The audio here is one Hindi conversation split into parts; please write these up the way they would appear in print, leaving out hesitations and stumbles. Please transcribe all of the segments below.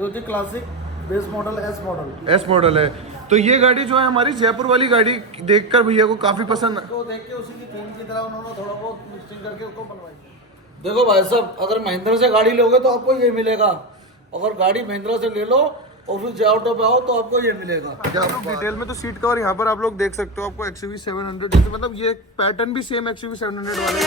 Suzuki classic base model S model है। तो ये गाड़ी जो है हमारी जयपुर वाली गाड़ी देखकर भैया को काफी पसंद। को देख के उसी की थीम की तरह उन्होंने थोड़ा बहुत मिक्सिंग करके उसको बनवाई। देखो भाई साहब, अगर महिंद्रा से गाड़ी लोगे तो आपको ये मिलेगा, अगर गाड़ी महिंद्रा से ले लो और फिर जयऑटो पे आओ तो आपको ये मिलेगा। डिटेल में तो सीट कवर यहाँ पर आप लोग देख सकते हो, आपको XUV 700 जैसे मतलब ये पैटर्न भी सेम XUV 700 वाले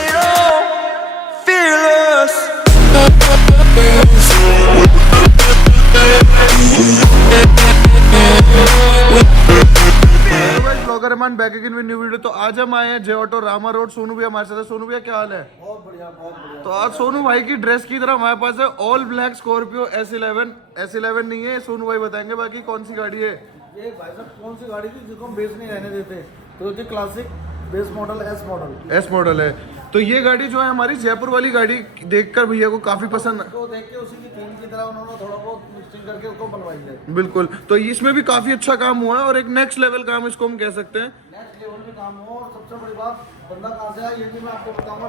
blogger man back again with new video. तो आज हम आए हैं जयऑटो रामा रोड। सोनू भैया हमारे साथ है। सोनू भैया क्या हाल है? बहुत बढ़िया बहुत बढ़िया। तो आज सोनू भाई की ड्रेस की तरह हमारे पास है ऑल ब्लैक स्कॉर्पियो S11 नहीं है, सोनू भाई बताएंगे बाकी कौन सी गाड़ी है ये। भाई साहब कौन सी गाड़ी थी जिसको हम बेस नहीं रहने देते, तो ये classic base model S model है। तो ये गाड़ी जो है हमारी जयपुर वाली गाड़ी देखकर भैया को काफी पसंद को देख के उसी की थीम की तरह उन्होंने थोड़ा बहुत मिक्सिंग करके उसको बनवाई है। बिल्कुल। तो इसमें भी काफी अच्छा काम हुआ है और एक नेक्स्ट लेवल काम इसको हम कह सकते हैं। नेक्स्ट लेवल में काम हो। और सबसे बड़ी बात, बंदा कहाँ से आया ये भी मैं आपको बताऊंगा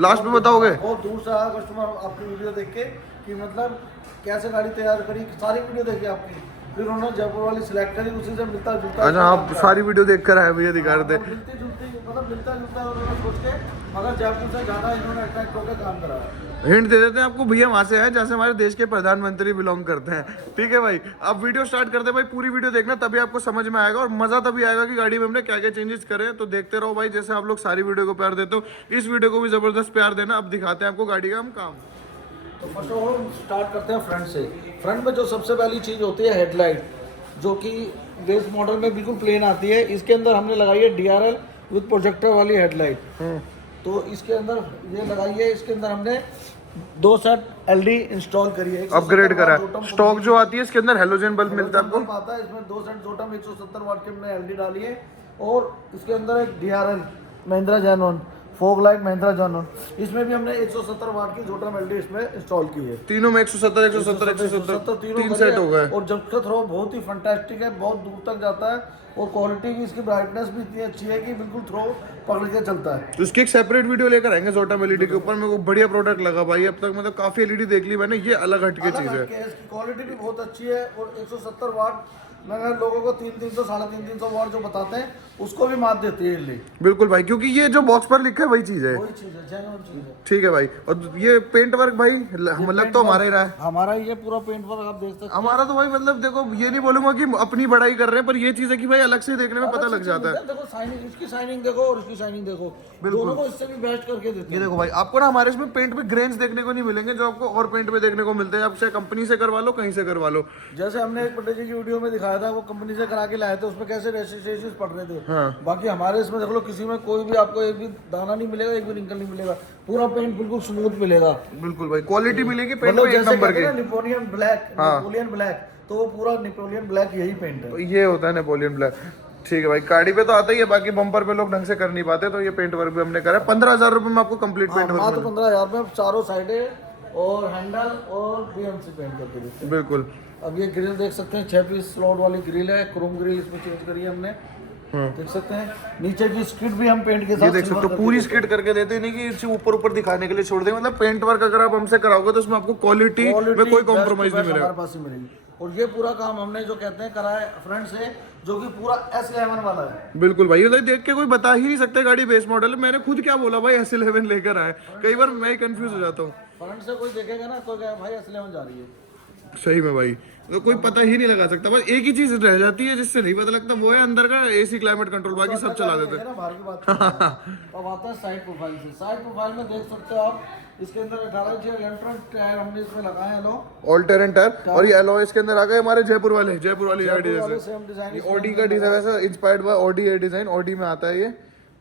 लास्ट में बताओगे? बहुत दूर से आया कस्टमर आपकी वीडियो देख के कि मतलब कैसे गाड़ी तैयार करी, सारी वीडियो देखी आपकी, फिर उन्होंने जयपुर वाली सिलेक्ट करी, उसी से मिलता जुलता। अच्छा, आप सारी वीडियो देख कर आए भैया, दिखा रहे थे। मिलती जुलती मतलब मिलता जुलता उन्होंने सोच के, मगर जयपुर से ज़्यादा इन्होंने अट्रैक्ट होकर काम कराया। हिंट दे देते हैं आपको, भैया वहां से है जैसे हमारे देश के प्रधानमंत्री बिलोंग करते हैं। ठीक है भाई, अब वीडियो स्टार्ट करते हैं भाई। पूरी वीडियो देखना तभी आपको समझ में आएगा और मजा तभी आएगा कि गाड़ी में हमने क्या क्या चेंजेस करे। तो देखते रहो भाई, जैसे आप लोग सारी वीडियो को प्यार देते हो, इस वीडियो को भी जबरदस्त प्यार देना। अब दिखाते हैं आपको गाड़ी का हम काम। तो फर्स्ट ऑफ ऑल स्टार्ट करते हैं फ्रंट से। फ्रंट में जो सबसे पहली चीज़ होती है हेडलाइट, जो कि बेस मॉडल में बिल्कुल प्लेन आती है। इसके अंदर हमने लगाई है DRL विद प्रोजेक्टर वाली हेडलाइट। तो इसके अंदर ये लगाई है, इसके अंदर हमने 2 सेट LD इंस्टॉल करी है, अपग्रेड करा है। स्टॉक जो आती है इसके अंदर हेलोजन बल्ब मिलता है आपको, आता है। इसमें 2 सेट जोटम 170 वाट की हमने LD डाली है और इसके अंदर एक DRL Mahindra Jain fog light Mahindra John, इसमें भी हमने 170 वाट की जोटम LD इसमें इंस्टॉल की है। तीनों में 170 तीन सेट हो गए। और जब का थ्रो बहुत ही फंटास्टिक है, बहुत दूर तक जाता है और क्वालिटी भी इसकी ब्राइटनेस भी इतनी अच्छी है कि बिल्कुल थ्रो पकड़ के चलता है। तो इसकी एक सेपरेट वीडियो लेकर आएंगे जोटम LED के ऊपर। मेरे को बढ़िया प्रोडक्ट लगा भाई, अब तक मतलब काफी LED देख ली मैंने, ये अलग हटके चीज है। इसकी क्वालिटी भी बहुत अच्छी है और 170 वाट मैंने लोगों को 300 साढ़े 300 वाट जो बताते हैं उसको भी मात देती है ये। बिल्कुल भाई, क्योंकि ये जो बॉक्स पर लिखा है वही चीज है, वही चीज है, जेन्युइन चीज है। ठीक है भाई। और ये पेंट वर्क भाई मतलब तो हमारा ही रहा है, हमारा ये पूरा पेंट वर्क आप देख सकते हैं। हमारा तो भाई मतलब देखो, ये नहीं बोलूंगा कि अपनी बड़ाई कर रहे हैं, पर ये चीज है कि भाई अलग से देखने में पता लग जाता है। देखो साइनिंग, इसकी साइनिंग देखो और इसकी साइनिंग देखो, दोनों को इससे भी बेस्ट करके देते हैं। ये देखो भाई, आपको ना हमारे इसमें पेंट में ग्रेन्स देखने को नहीं मिलेंगे जो आपको और पेंट में देखने को मिलते हैं। आपसे कंपनी से करवा लो, कहीं से करवा लो। जैसे हमने एक पंडित जी की वीडियो में दिखाया था, वो कंपनी से करा के लाए थे, उसमें कैसे रेजिस्ट्रेशन पड़ रहे थे। हाँ। बाकी हमारे इसमें देख लो, किसी में कोई भी आपको एक भी दाना नहीं मिलेगा, एक भी रिंकल नहीं मिलेगा, पूरा पेंट बिल्कुल स्मूथ मिलेगा। बिल्कुल भाई, क्वालिटी मिलेगी पेंट मतलब में एक नंबर की। नेपोलियन ब्लैक, तो वो पूरा नेपोलियन ब्लैक यही पेंट है। तो ये होता है नेपोलियन ब्लैक। ठीक है भाई, गाड़ी पे तो आता ही है, बाकी बम्पर पे लोग ढंग से कर नहीं पाते, तो ये पेंट वर्क भी हमने करा। 15,000 रुपए में आपको कंप्लीट पेंट वर्क। तो 15,000 में चारों साइडें और हैंडल और BMC पेंट करके देते हैं। बिल्कुल। अब ये ग्रिल देख सकते हैं, 6 पीस स्लॉट वाली ग्रिल है, क्रोम ग्रिल इसमें चेंज करी है हमने। देख सकते हैं नीचे की स्किड भी हम पेंट के साथ, ये देख सकते हो पूरी स्किड करके देते हैं, नहीं कि ऊपर ऊपर दिखाने के लिए छोड़ देंगे। मतलब पेंट वर्क अगर आप हमसे कराओगे तो उसमें आपको क्वालिटी में कोई कॉम्प्रोमाइज नहीं मिलेगा, हमारे पास ही मिलेगी। और ये पूरा काम हमने जो कहते हैं करा है फ्रंट से, जो कि पूरा S11 वाला है। बिल्कुल भाई, ये देख के कोई बता ही नहीं सकते गाड़ी बेस मॉडल है। मैंने खुद क्या बोला भाई, S11 लेकर आए, कई बार मैं ही कंफ्यूज हो जाता हूँ। फ्रंट से कोई देखेगा ना, कोई कहेगा भाई S11 जा रही है। सही में भाई, तो कोई पता ही नहीं लगा सकता। बस एक ही चीज रह जाती है जिससे नहीं पता लगता, वो है अंदर का AC क्लाइमेट कंट्रोल, बाकी सब चला देते हैं। बाहर की बात अब आता है साइड प्रोफाइल से। साइड प्रोफाइल में देख सकते हो आप, इसके अंदर 18 इंच एंट्रेंस टायर हमने इसमें लगाए हैं, लो ऑल टेरेन टायर। और ये एलॉय इसके अंदर आ गए हमारे जयपुर वाली गाड़ी जैसे सेम डिजाइन। ऑडी का डिजाइन, वैसा इंस्पायर्ड बाय ऑडी है डिजाइन, ऑडी में आता है ये।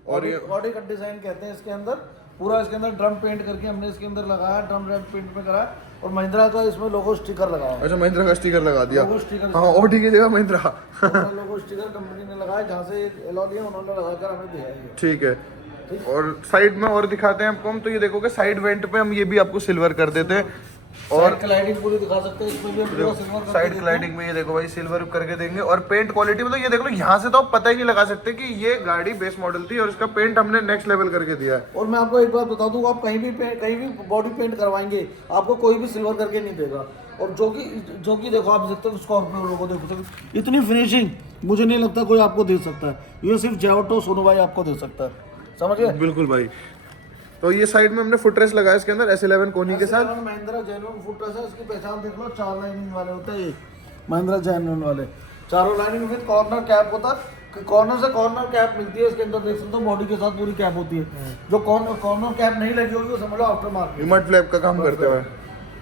और ये ऑडी का डिजाइन कहते हैं। इसके अंदर पूरा इसके अंदर ड्रम पेंट करके हमने इसके अंदर लगाया, ड्रम रेड पेंट में करा, और महिंद्रा का इसमें लोगो स्टिकर लगाया। अच्छा, महिंद्रा का स्टिकर लगा दिया। लोगो स्टिकर, हाँ, ऑडी की जगह महिंद्रा। लोगो स्टिकर कंपनी ने लगाया, जहाँ से एलॉय लिया उन्होंने लगाकर हमें दिया है। ठीक है। और साइड में और दिखाते हैं आपको हम, तो ये देखोगे साइड वेंट पे हम ये भी आपको सिल्वर कर देते हैं। और क्लाइडिंग पूरी दिखा सकते हैं, इसमें भी हम पूरा सिल्वर साइड क्लाइडिंग में ये देखो भाई सिल्वर करके देंगे। और पेंट क्वालिटी मतलब ये देख लो, यहाँ से तो आप पता ही नहीं लगा सकते कि ये गाड़ी बेस मॉडल थी, और इसका पेंट हमने नेक्स्ट लेवल करके दिया है। और मैं आपको एक बात बता दूं, आप कहीं भी बॉडी पेंट करवाएंगे आपको कोई भी सिल्वर करके नहीं देगा। और जो कि देखो आप देखते हो स्कॉर्पियो लोगो देखो इतनी फिनिशिंग मुझे नहीं लगता कोई आपको दे सकता है। ये सिर्फ जियोटो सोनू भाई आपको दे सकता है, समझ गए? बिल्कुल भाई। तो ये साइड में हमने फुटरेस्ट लगाया इसके अंदर S11 कोनी के साथ। महिंद्रा जेन्युइन फुटरेस्ट है, इसकी पहचान देख लो, 4 लाइनिंग वाले होते हैं ये महिंद्रा जेन्युइन वाले, चारों लाइनिंग विद कॉर्नर कैप होता है, कॉर्नर से कॉर्नर कैप मिलती है इसके अंदर, देख सकते हो बॉडी के साथ पूरी कैप होती है। जो कॉर्नर कैप नहीं लगी होगी वो समझ लो आफ्टर मार्केट रिमोट फ्लैप का काम करते हुए।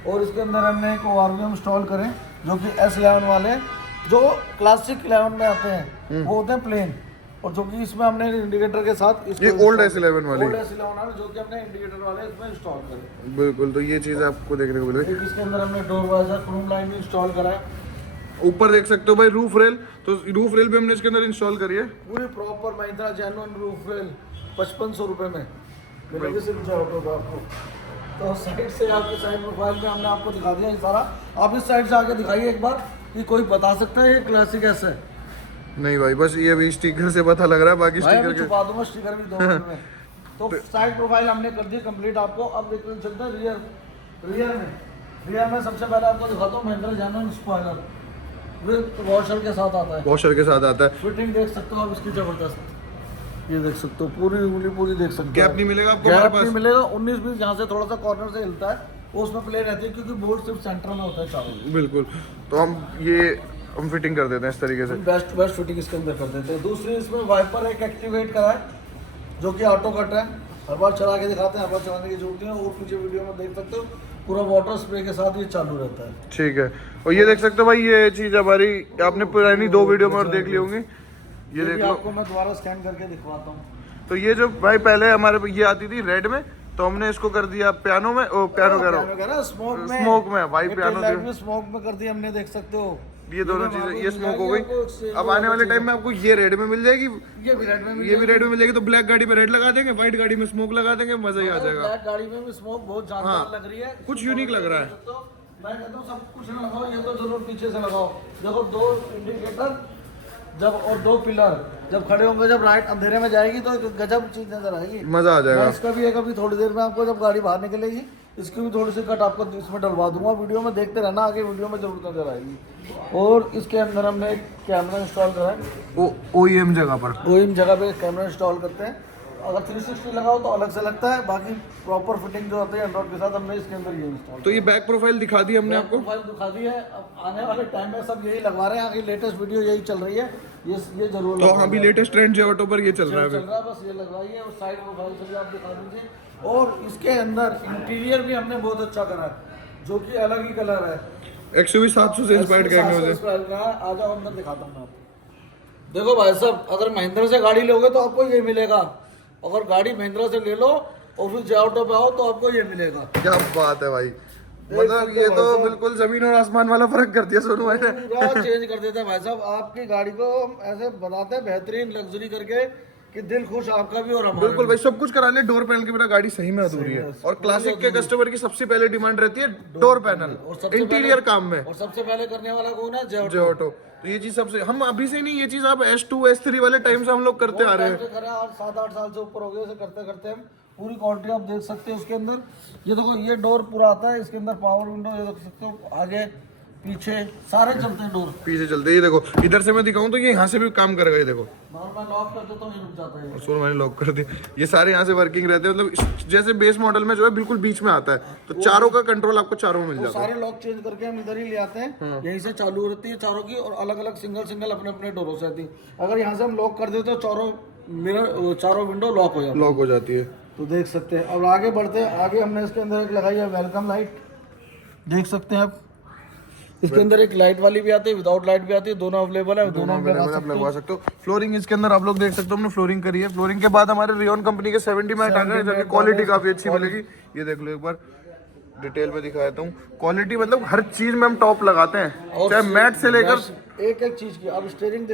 और इसके अंदर हमने एक ORVM इंस्टॉल करें जो कि S11 वाले जो क्लासिक 11 में आते हैं वो होते हैं प्लेन, और जो कि इसमें हमने इंडिकेटर के साथ ये ओल्ड S11 वाली, ओल्ड S11 वाले जो कि हमने इंडिकेटर वाले इसमें इंस्टॉल करे। बिल्कुल। तो ये चीज़ आपको देखने को मिलेगी। एक इसके अंदर हमने डोर वाइजर क्रूम लाइन भी इंस्टॉल करा है। ऊपर देख सकते हो भाई रूफ रेल, तो रूफ रेल भी हमने इसके अंदर इंस्टॉल करी है। पूरी proper Mahindra genuine roof rail 5500 रुपये में मिलेगी सिर्फ जियोटो का आपको। तो साइड से आपकी साइड प्रोफाइल में हमने आपको दिखा दिया ये सारा। आप इस साइड से आके दिखाइए एक बार कि कोई बता सकता है ये क्लासिक ऐसा है? नहीं भाई, बस ये अभी स्टिकर से पता लग रहा है, बाकी भाई स्टिकर अभी छुपा दूंगा स्टिकर भी 2 मिनट में। तो साइड प्रोफाइल हमने कर दी कंप्लीट आपको। अब देखते चलते हैं रियर में सबसे पहले आपको दिखाता हूँ Mahindra genuine spoiler with washer के साथ आता है। वॉशर के साथ आता है। फिटिंग देख सकते हो आप इसकी जबरदस्त, ये देख सकते हो पूरी उंगली पूरी देख सकते हो। गैप नहीं मिलेगा आपको हमारे गैप पास। नहीं मिलेगा। 19-20 जहाँ से थोड़ा सा कॉर्नर से हिलता है वो उसमें प्ले रहती है क्योंकि बोर्ड सिर्फ सेंटर में होता है चारों। बिल्कुल। तो हम फिटिंग कर देते हैं इस तरीके से। बेस्ट फिटिंग इसके अंदर कर देते हैं। दूसरी इसमें वाइपर एक एक्टिवेट करा है जो कि ऑटो कट है, हर बार चला के दिखाते हैं, हर बार चलाने की जरूरत नहीं है। और पीछे वीडियो में देख सकते हो पूरा वाटर स्प्रे के साथ ये चालू रहता है। ठीक है। और ये देख सकते हो भाई, ये चीज़ हमारी आपने पुरानी 2 वीडियो में और देख ली होंगी। ये देख लो, आपको मैं दोबारा स्कैन करके दिखवाता हूँ। तो ये जो भाई पहले हमारे ये आती थी रेड में, तो हमने इसको कर दिया पियानो में, पियानो कह रहा हूँ स्मोक में भाई, पियानो स्मोक में कर दिया हमने, देख सकते हो। ये दोनों चीजें, ये स्मोक हो गई। अब आने वाले टाइम में आपको ये रेड में मिल जाएगी, ये भी रेड में मिल जाएगी। तो ब्लैक गाड़ी पे रेड लगा देंगे, व्हाइट गाड़ी में स्मोक लगा देंगे, मजा ही आ जाएगा। ब्लैक गाड़ी में भी स्मोक बहुत जानदार लग रही है, कुछ यूनिक लग रहा है। मैं कहता हूँ सब कुछ ना लगाओ, ये तो जरूर पीछे से लगाओ। देखो 2 इंडिकेटर जब और 2 पिलर जब खड़े होंगे, जब लाइट अंधेरे में जाएगी तो गजब चीज नजर आएगी, मजा आ जाएगा। इसका भी एक अभी थोड़ी देर में आपको जब गाड़ी बाहर निकलेगी इसकी भी थोड़ी सी कट आपको इसमें डलवा दूंगा। वीडियो में देखते रहना, आगे वीडियो में जरूर नजर आएगी। और इसके अंदर हमने एक कैमरा इंस्टॉल करा है OEM जगह पर। OEM जगह पे कैमरा इंस्टॉल करते हैं। अगर 360 लगाओ तो अलग से लगता है, बाकी प्रॉपर फिटिंग जो होती है एंड्रॉइड के साथ हमने इसके अंदर ये इंस्टॉल। तो ये बैक प्रोफाइल दिखा दी हमने आपको, प्रोफाइल दिखा दी है। अब आने वाले टाइम में सब यही लगवा रहे हैं, आगे लेटेस्ट वीडियो यही चल रही है, ये जरूर तो अभी लेटेस्ट ट्रेंड जियोटो पर ये चल रहा है। बस ये लगवाइए और साइड प्रोफाइल से भी आप दिखा दीजिए। और इसके अंदर इंटीरियर भी हमने बहुत अच्छा करा है जो कि अलग ही कलर है। XUV 700 से इंस्पायर्ड करेंगे मुझे। आ जाओ अंदर दिखाता हूँ मैं आपको। देखो भाई साहब, अगर महिंद्रा से गाड़ी लोगे तो आपको ये मिलेगा, अगर गाड़ी महिंद्रा से ले लो और फिर जियोटो पे आओ तो आपको ये मिलेगा। क्या बात है भाई, मतलब ये तो बिल्कुल जमीन और आसमान वाला फर्क कर दिया सोनू भाई ने। पूरा चेंज कर देता है भाई साहब। आपकी गाड़ी को हम ऐसे बनाते हैं बेहतरीन लग्जरी करके कि दिल खुश आपका भी और हमारा। बिल्कुल भाई, सब कुछ करा ले, डोर पैनल के बिना गाड़ी सही में अधूरी है। और क्लासिक के कस्टमर की सबसे पहले डिमांड रहती है डोर पैनल इंटीरियर काम में, और सबसे पहले करने वाला कौन है? जियोटो। तो ये चीज सबसे, हम अभी से नहीं, ये चीज आप S2 S3 वाले टाइम से हम लोग करते आ रहे हैं। 7-8 साल से ऊपर हो गए उसे करते करते हम। पूरी क्वालिटी आप देख सकते हो उसके अंदर। ये देखो, ये डोर पूरा आता है, इसके अंदर पावर विंडो ये देख सकते हो, आगे पीछे सारे चलते हैं डोर। पीछे चलते, ये देखो इधर से मैं दिखाऊं तो ये यहाँ से भी काम करेगा। ये देखो, मैं लॉक कर देता हूँ, ये रुक जाता है। सोनू मैंने लॉक कर दिया। ये सारे यहाँ से वर्किंग रहते हैं, मतलब जैसे बेस मॉडल में जो है बिल्कुल बीच में आता है, तो चारों का कंट्रोल आपको चारों में मिल जाता है। सारे लॉक चेंज करके हम इधर ही ले आते हैं, यहीं से चालू रहती है चारों की, और अलग अलग सिंगल अपने अपने डोरों से आती है। अगर यहाँ से हम लॉक कर देते तो चारों विंडो लॉक हो जाती है। तो देख सकते हैं। अब आगे बढ़ते हैं। आगे हमने इसके अंदर एक लगाई है वेलकम लाइट, देख सकते हैं आप। इसके अंदर एक लाइट वाली भी आती है, विदाउट लाइट भी आती है, दोनों अवेलेबल है, दोनों आप लगवा सकते हो। फ्लोरिंग इसके अंदर आप लोग देख सकते हो, हमने फ्लोरिंग करी है। फ्लोरिंग के बाद हमारे रियोन कंपनी के 70 मैट आ गए, जबकि क्वालिटी काफी अच्छी मिलेगी। ये देख लो, एक बार डिटेल में दिखा देता हूँ। क्वालिटी मतलब हर चीज में हम टॉप लगाते हैं, चाहे मैट से लेकर एक चीज की। अब स्टीयरिंग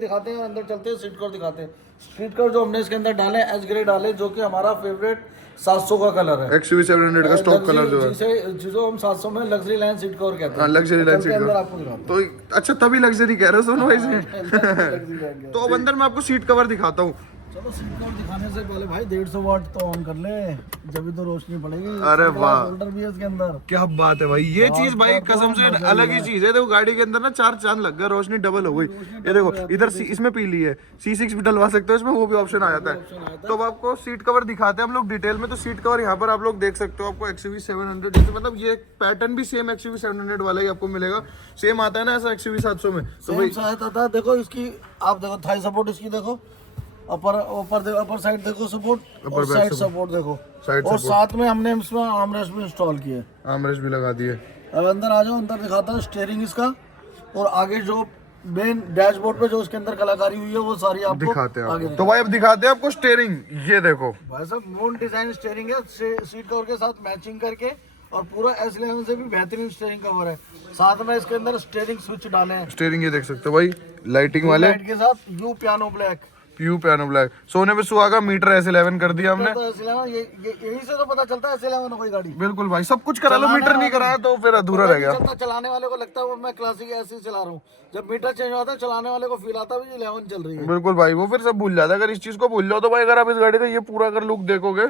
दिखाते हैं, अंदर चलते हैं, सीट कवर दिखाते हैं। सीट कवर जो हमने इसके अंदर डाले एच ग्रे डाले, जो कि हमारा फेवरेट 700 का कलर है। XUV 700 का स्टॉक कलर जो है, जिसे हम 700 में लग्जरी लाइन सीट कवर कहते हैं। लग्जरी लाइन सीट अंदर आपको दिखाता तो अच्छा, तभी लग्जरी कह रहे हो सोनू भाई से। हूं। तो अब अंदर मैं आपको सीट कवर दिखाता हूँ। चलो सीट कवर दिखाने से पहले भाई 150 वाट तो ऑन कर ले, जब भी तो रोशनी पड़ेगी। अरे वाह, होल्डर भी है इसके अंदर। क्या बात है भाई, ये चीज भाई कसम से अलग ही चीज है। देखो गाड़ी के अंदर ना 4 चांद लग गए, रोशनी डबल हो गई। ये देखो इधर इसमें पीली है, C6 भी डलवा सकते हो इसमें, वो भी ऑप्शन आ जाता है। तो अब आपको सीट कवर दिखाते हैं हम लोग डिटेल में। तो सीट कवर यहाँ पर आप लोग देख सकते हो, आपको XUV 700 जैसे, मतलब ये पैटर्न भी सेम XUV 700 वाला ही आपको मिलेगा। सेम आता है ना ऐसा XUV 700 में। तो भाई शायद आता है, देखो इसकी, आप देखो थाई सपोर्ट इसकी देखो, अपर साइड देखो सपोर्ट, और साइड सपोर्ट देखो, और साथ में हमने इसमें आर्मरेस्ट भी इंस्टॉल किए, आर्मरेस्ट भी लगा दिए। अब अंदर आ जाओ, अंदर दिखाता है स्टीयरिंग इसका, और आगे जो मेन डैशबोर्ड पे जो उसके अंदर कलाकारी हुई है वो सारी आपको दिखाते हैं आगे आपको। तो भाई अब दिखाते हैं आपको स्टीयरिंग। ये देखो भाई साहब मून डिजाइन स्टीयरिंग है, सीट कवर के साथ मैचिंग करके, और पूरा S11 से भी बेहतरीन स्टीयरिंग कवर है। साथ में इसके अंदर स्टीयरिंग स्विच डाले हैं, स्टीयरिंग ये देख सकते हो भाई, लाइटिंग वाले, लाइट के साथ यू पियानो ब्लैक, प्यू पियानो ब्लैक, सोने पे सुहागा, मीटर S11 कर दिया हमने। तो S11 यही से तो पता चलता है S11 कोई गाड़ी। बिल्कुल भाई, सब कुछ करा लो, मीटर नहीं कराया तो फिर अधूरा रह गया। चलाने वाले को लगता है वो मैं क्लासिक ऐसे ही चला रहा हूँ, जब मीटर चेंज होता है चलाने वाले को फील आता है 11 चल रही है। बिल्कुल भाई, वो फिर सब भूल जाता है। अगर इस चीज को भूल जाओ तो भाई, अगर आप इस गाड़ी का ये पूरा अगर लुक देखोगे,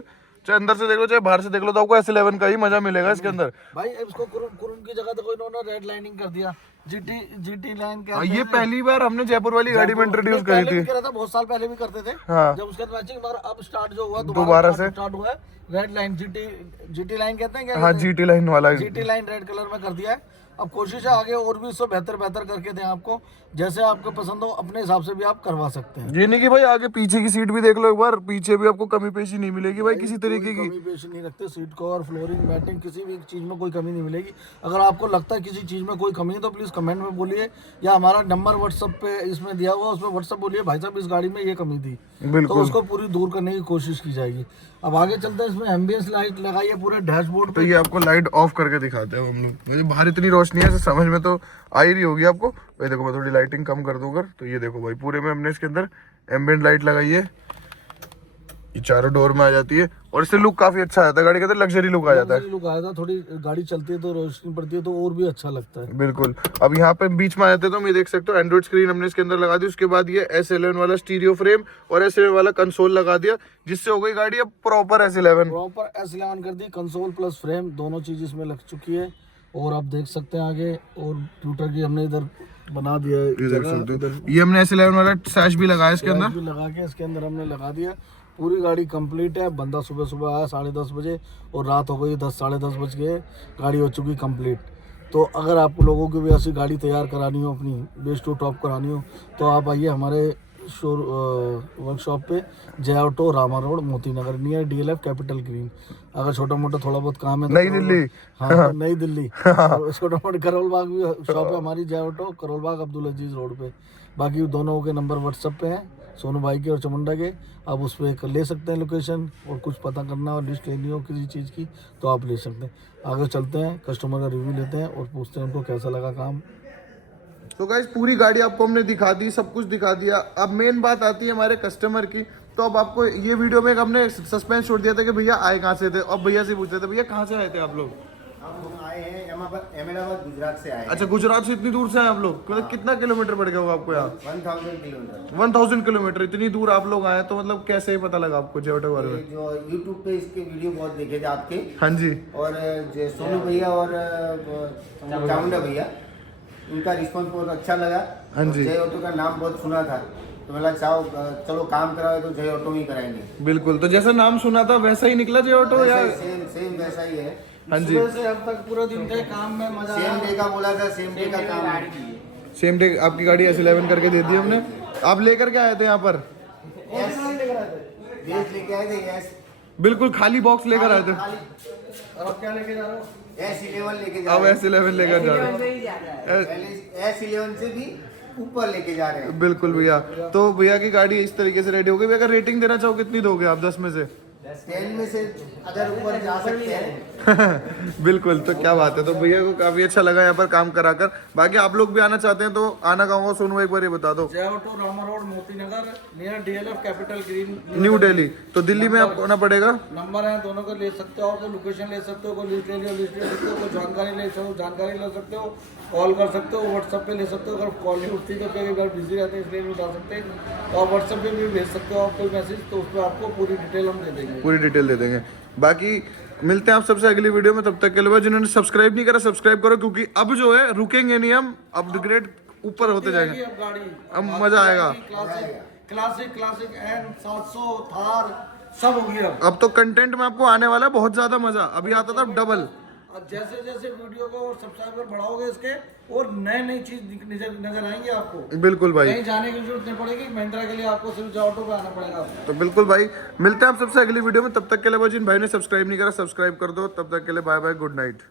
चाहे अंदर से देख लो चाहे बाहर से देख लो, तो आपको S11 का ही मजा मिलेगा इसके अंदर। भाई इसको कुरुम की जगह देखो, इन्होंने रेड लाइनिंग कर दिया, जीटी लाइन हाँ, ये पहली बार हमने जयपुर वाली गाड़ी में इंट्रोड्यूस करी थी। बहुत साल पहले भी करते थे, हाँ, जब उसके मैचिंग, मगर अब स्टार्ट जो हुआ दोबारा से स्टार्ट हुआ है, रेड लाइन जीटी लाइन कहते हैं क्या? हाँ, GT लाइन वाला, जीटी लाइन रेड कलर में कर दिया है। अब कोशिश है आगे और भी इससे बेहतर करके दें आपको, जैसे आपको पसंद हो अपने हिसाब से भी आप करवा सकते हैं। ये नहीं कि भाई आगे पीछे की सीट भी देख लो एक बार, पीछे भी आपको कमी पेशी नहीं मिलेगी भाई किसी तरीके की। कमी पेशी नहीं रखते, सीट कवर, फ्लोरिंग, मैटिंग, किसी भी चीज़ में कोई कमी नहीं मिलेगी। अगर आपको लगता है किसी चीज़ में कोई कमी है तो प्लीज़ कमेंट में बोलिए, या हमारा नंबर व्हाट्सएप पे इसमें दिया हुआ, उसमें व्हाट्सएप बोलिए भाई साहब इस गाड़ी में ये कमी थी, तो उसको पूरी दूर करने की कोशिश की जाएगी। अब आगे चलते हैं, इसमें एम्बियंस लाइट लगाई है पूरे डैशबोर्ड पे। तो ये आपको लाइट ऑफ करके दिखाते हैं हम लोग। मुझे बाहर इतनी रोशनी है, समझ में तो आ ही रही होगी आपको। भाई देखो, मैं थोड़ी लाइटिंग कम कर दूं अगर, तो ये देखो भाई, पूरे में हमने इसके अंदर एम्बिएंट लाइट लगाई है, ये चारों डोर में आ जाती है, और इससे लुक काफी अच्छा आता है गाड़ी का, तो लग्जरी लुक आ जाता है। लुक आया था, थोड़ी गाड़ी चलती है तो रोशनी पड़ती है तो और भी अच्छा लगता है। बिल्कुल। अब यहाँ पे बीच में आ जाते हैं, तो ये देख सकते हो एंड्रॉइड स्क्रीन हमने इसके अंदर लगा दी। उसके बाद ये S11 वाला स्टीरियो फ्रेम और S11 वाला कंसोल लगा दिया, जिससे हो गई गाड़ी अब प्रॉपर S11 कर दी। कंसोल प्लस फ्रेम दोनों चीज इसमें लग चुकी है, और आप देख सकते हैं आगे, और ट्यूटर की हमने इधर बना दिया है, ये हमने S11 वाला सैश भी लगाया इसके अंदर, लगा के इसके अंदर हमने लगा दिया। पूरी गाड़ी कंप्लीट है। बंदा सुबह आया 10:30 बजे, और रात हो गई 10 साढ़े 10 बज गए, गाड़ी हो चुकी कंप्लीट। तो अगर आप लोगों की भी ऐसी गाड़ी तैयार करानी हो, अपनी बेस टू टॉप करानी हो, तो आप आइए हमारे वर्कशॉप पे, जय auto, Rama road, Moti Nagar, near DLF capital green. अगर छोटा मोटा थोड़ा बहुत काम है तो नई दिल्ली, हाँ नई दिल्ली, छोटा मोटा करोल बाग भी शॉप है हमारी, जय ऑटो, करोल बाग, अब्दुल अजीज रोड पे। बाकी दोनों के नंबर व्हाट्सएप पे हैं, सोनू भाई के और चमुंडा के। आप उस पर ले सकते हैं लोकेशन, और कुछ पता करना और लिस्ट लेनी हो किसी चीज़ की तो आप ले सकते हैं। आगे चलते हैं, कस्टमर का रिव्यू लेते हैं और पूछते हैं उनको कैसा लगा काम। तो गाइस पूरी गाड़ी आपको हमने दिखा दी, सब कुछ दिखा दिया। अब मेन बात आती है हमारे कस्टमर की। तो अब आपको ये वीडियो में हमने सस्पेंस छोड़ दिया था कि भैया आए कहाँ से थे, और भैया से पूछ रहे थे भैया कहाँ से आए थे आप लोग? हम आए हैं अहमदाबाद, गुजरात से आए। अच्छा, गुजरात से इतनी दूर से आए आप लोग? मतलब कितना किलोमीटर पड़ गया होगा आपको यहाँ? 1000 किलोमीटर। 1000 किलोमीटर, इतनी दूर आप लोग आए, तो मतलब कैसे पता लगा आपको जय ऑटो के बारे में? जो यूट्यूब पे इसके वीडियो बहुत देखे थे आपके, हाँ जी, और जो सोनू भैया और चामुंडा भैया, उनका रिस्पॉन्स बहुत अच्छा लगा। हाँ जी। जय ऑटो का नाम बहुत सुना था, तो मैं चलो काम कराओ तो जय ऑटो ही कराएंगे। बिल्कुल। तो जैसा नाम सुना था वैसा ही निकला जय ऑटो, या? सेम वैसा ही है। हाँ जी, सुबह से अब तक पूरा दिन थे काम में, मजा सेम डे का बोला था, सेम डे का काम। सेम डे आपकी गाड़ी S11 करके दे दी हमने। आप लेकर के आए थे यहाँ पर? बेस लेके आए थे, यस। बिल्कुल खाली बॉक्स लेकर आए थे। और अब क्या लेके जा रहे हो? S11 लेके जा अब रहे हैं। S11 लेकर जा रहे हैं। पहले S11 से भी ऊपर लेके जा रहे हैं। बिल्कुल भैया। तो भैया की गाड़ी इस तरीके से रेडी हो गई। अगर रेटिंग देना चाहो कितनी दोगे आप 10 में से? 10 10 में से अगर ऊपर जा सकते हैं। बिल्कुल, तो क्या बात है। तो भैया को काफी अच्छा लगा यहाँ पर काम कराकर। बाकी आप लोग भी आना चाहते हैं तो आना कहाँ होगा सोनू, एक बार ये बता दो। जय auto, Rama road, Moti Nagar, near DLF capital green, new Delhi. तो दिल्ली में आपको आना पड़ेगा। नंबर है दोनों का ले सकते हो, आपको लोकेशन ले सकते हो, कोई लिस्ट ले लियो, लिस्ट ले सकते हो, कोई जानकारी ले सकते हो, जानकारी ले सकते हो, कॉल कर सकते हो, व्हाट्सएप पे ले सकते हो। अगर कॉल नहीं उठती तो कई बार बिजी रहते हैं इसलिए नहीं उठा सकते, तो आप व्हाट्सएप पे भी भेज सकते हो आप कोई मैसेज, तो उस पर आपको पूरी डिटेल हम दे देंगे। पूरी डिटेल दे देंगे। बाकी मिलते हैं आप सबसे अगली वीडियो में, तब तक के लिए जिन्होंने सब्सक्राइब नहीं करा सब्सक्राइब करो, क्योंकि अब जो है रुकेंगे नहीं हम, अपग्रेड ऊपर होते जाएंगे, अब गाड़ी अब मजा आएगा। क्लासिक क्लासिक एंड 700 थार सब होगी अब तो कंटेंट में आपको आने वाला है बहुत ज्यादा मजा। अभी आता था डबल। अब जैसे जैसे वीडियो को और सब्सक्राइबर बढ़ाओगे इसके, और नए नई चीज नजर आएंगे आपको। बिल्कुल भाई, कहीं जाने की जरूरत नहीं पड़ेगी, महिंद्रा के लिए आपको सिर्फ ऑटो पे आना पड़ेगा। तो बिल्कुल भाई मिलते हैं आप सबसे अगली वीडियो में, तब तक के लिए जिन भाई ने सब्सक्राइब नहीं करा सब्सक्राइब कर दो। तब तक के लिए बाय बाय, गुड नाइट।